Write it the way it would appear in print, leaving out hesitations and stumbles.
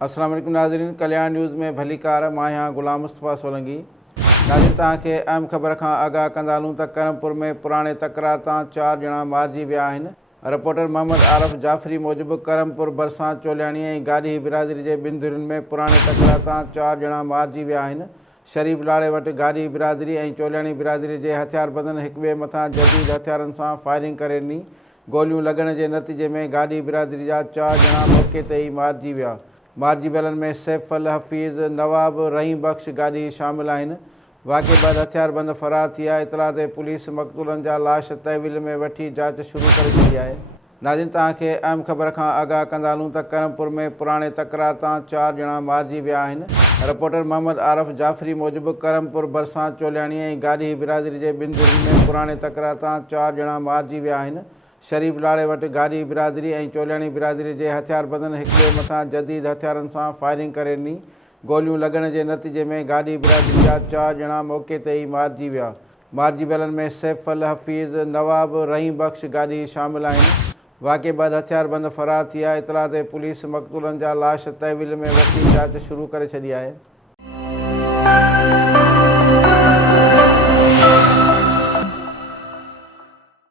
अस्सलाम वालेकुम नाज़रीन, कल्याण न्यूज़ में भली कार मां आहियां गुलाम मुस्तफ़ा सोलंकी। नाज़रीन, तव्हांखे अहम ख़बर खां आगाह कंदा हलूं त करमपुर में पुराणे तकरार तां 4 ॼणा मारिजी विया आहिनि। रिपोर्टर मोहम्मद आरिफ जाफ़री मूजिबि करमपुर भरिसां चोलियाणी ऐं गाॾी बिरादरी जे ॿिनि धुरियुनि में पुराणे तकरार तां 4 ॼणा मारिजी विया आहिनि। शरीफ़ लाड़े वटि गाॾी बिरादरी ऐं चोलियाणी बिरादरी जे हथियारबंदनि हिक ॿिए मथां जदीद हथियारनि सां फायरिंग करे ॾिनी। गोलियूं लॻण जे नतीजे में गाॾी बिरादरी जा 4 ॼणा मौक़े ते ई मारिजी विया। मारिजी वियलनि में सैफ़ल हफ़ीज़, नवाब, रहीम बख़्श गाॾी शामिल आहिनि। वाक़े बैदि हथियारबंद फ़रार थी विया। इतला ते पुलिस मक़तूलनि जा लाश तहवील में वठी जांच शुरू करे छॾी आहे। नाज़रीन, तव्हांखे अहम ख़बर खां आगाह कंदा हलूं त करमपुर में पुराणे तकरार तां 4 ॼणा मारिजी विया आहिनि। रिपोर्टर मोहम्मद आरिफ जाफ़री मूजिबि करमपुर भरिसां चोलियाणी ऐं गाॾी बिरादरी जे ॿिनि धुरियुनि में पुराणे तकरार तां 4 ॼणा मारिजी विया आहिनि। शरीफ़ लाड़े वटि गाॾी बिरादरी ऐं चोलियाणी बिरादरी जे हथियारबंदनि हिक ॿिए मथां जदीद हथियारनि सां फायरिंग करे ॾिनी। गोलियूं लॻण जे नतीजे में गाॾी बिरादरी जा 4 ॼणा मौक़े ते ई मारिजी विया। मारिजी वियलनि में सैफ़ल हफ़ीज़, नवाब, रहीम बख़्श गाॾी शामिल आहिनि। वाक़े बैदि हथियारबंद फ़रार थी विया। इतला ते पुलिस मक़तूलनि जा लाश तहवील में वठी जांच शुरू करे छॾी आहे।